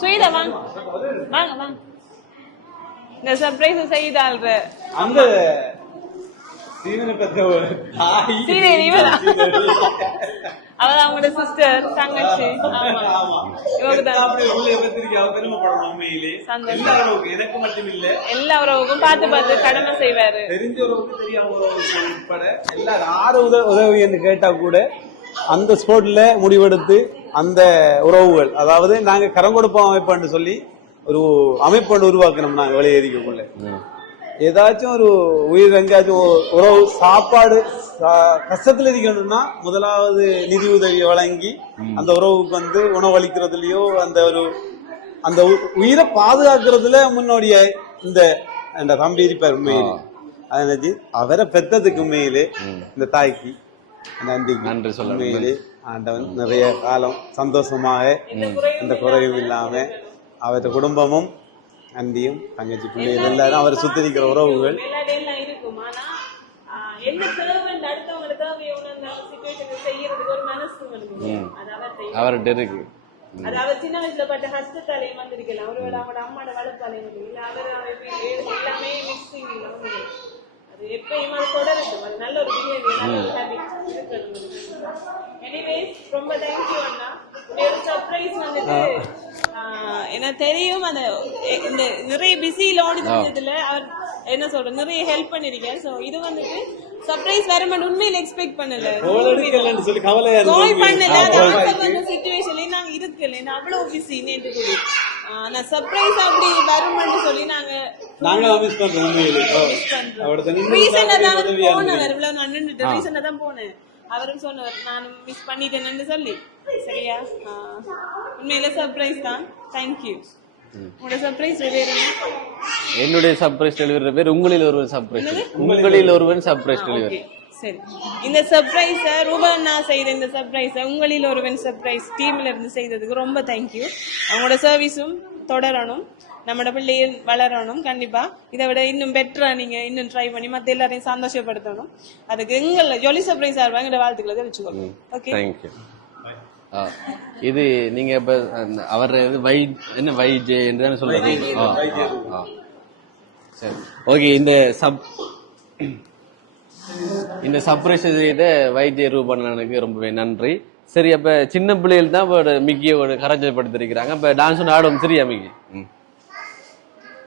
சுயிதா வாங்க வாங்க வாங்க. இந்த சர்ப்ரைஸ் செய்தால் அந்த அவள் அவங்களோட சிஸ்டர் தங்கச்சி. எனக்கு மட்டும் இல்ல எல்லா உறவுக்கும் பார்த்து பார்த்து கடமை செய்வாரு. தெரிஞ்ச உறவுக்கு தெரியாம உறவுக்கு உட்பட எல்லாரும் யாரு உதவி என்று கேட்டா கூட அந்த ஸ்போர்ட்ல முடிவெடுத்து அந்த உறவுகள், அதாவது நாங்க கரங்கொடுப்போம் அமைப்புன்னு சொல்லி ஒரு அமைப்பு உருவாக்கணும். நாங்க வெளியேறிக்கக்குள்ள ஏதாச்சும் ஒரு உயிர் எங்கேயாச்சும் உறவு சாப்பாடு கஷ்டத்துல இருக்கணும்னா முதலாவது நிதி உதவியை வழங்கி அந்த உறவுக்கு வந்து உணவளிக்கிறதுலயோ அந்த உயிரை பாதுகாக்கிறதுல முன்னோடிய இந்த தம்பி இருப்பார். உண்மையிலே அதனாச்சு அவரை பெற்றதுக்கு உண்மையிலே இந்த தாய்க்கு நன்றி சொல்ல. உண்மையிலே ஆண்டவன் நிறைய காலம் சந்தோஷமாக இந்த குறையும் இல்லாம அவற்ற குடும்பமும் அந்தியும் தங்கச்சி பிள்ளைகள் எல்லாரும் அவரை சுத்தி இருக்கிற உறவுகள் அவர்கிட்ட இருக்கு. அது அவர் சின்ன வயசுல பட்ட கஷ்டத்தாலையும் வந்திருக்கலாம், ஒருவேளை அவங்களோட அம்மாவோட வளர்ப்பாலையும் எல்லாமே மிக்சிங். அது எப்பயுமே தொடரட்டும். அது நல்ல ஒரு எனிவேஸ் ரொம்ப தேங்க்யூ அண்ணா. ஒரு சர்ப்ரைஸ் வந்துட்டு எனக்கு தெரியும். அந்த இந்த நிறைய பிஸியில ஓடுதுல அவர் என்ன சொல்ற நிறைய ஹெல்ப் பண்ணிருக்கேன். சோ இது வந்துட்டு சர்ப்ரைஸ் வேற மாதிரி உண்மையில எக்ஸ்பெக்ட் பண்ணல. கால் பண்ணல சிச்சுவேஷன்ல நாங்க இருக்கல, அவ்வளவு பிஸி நேற்று கூட. நான் சர்ப்ரைஸ் அப்படி வரும்னு சொல்லி நாங்க மிஸ் பண்றோம். ரீசெண்டா தான் போனேன், இவ்வளவு நான் நின்றுட்டு ரீசெண்டா தான் போனேன். அவரும் சொன்னவர் நானும் மிஸ் பண்ணிட்டேன்னு சொல்லி. சரியா? உண்மையில சர்ப்ரைஸ் தான். தேங்க்யூ. உங்களோட சர்ப்ரைஸ் வேற? என்னுடைய சர்ப்ரைஸ் டெலிவரி பேர் உங்களில் ஒருவன் சர்ப்ரைஸ். உங்களில் ஒருவன் சர்ப்ரைஸ் டெலிவரி. சரி, இந்த சர்ப்ரைஸ ரூபண்ணா செய்த இந்த சர்ப்ரைஸ உங்களில் ஒருவன் சர்ப்ரைஸ் டீம்ல இருந்து செய்ததுக்கு ரொம்ப தேங்க்யூ. அவங்களோட சர்வீஸும் தொடரணும், நம்மளோட பிள்ளைகள் வளரணும். கண்டிப்பா இதை விட இன்னும் பெட்டரா நீங்க இன்னும் ட்ரை பண்ணி மத்த எல்லாரையும் சந்தோஷப்படுத்தணும். அதுக்கு எங்கள ஜொலி சர்ப்ரைஸ் ஆர்வா எங்களோட வாழ்த்துக்களை தெரிவிச்சுக்கோங்க. Okay, thank you. இது நீங்க இப்ப அவர் என்ன வைஜே என்று சொல்றீங்க? சரி, ஓகே. இந்த சர்ப்ரைஸ் செய்த வைஜே ரூபண்ணனுக்கு ரொம்பவே நன்றி. சரி, அப்ப சின்ன பிள்ளைகள் தான் மிக்கியோட கரைச்சல் படுத்திருக்கிறாங்க. இப்ப டான்ஸ் ஆடும். சரியா மிக்கி?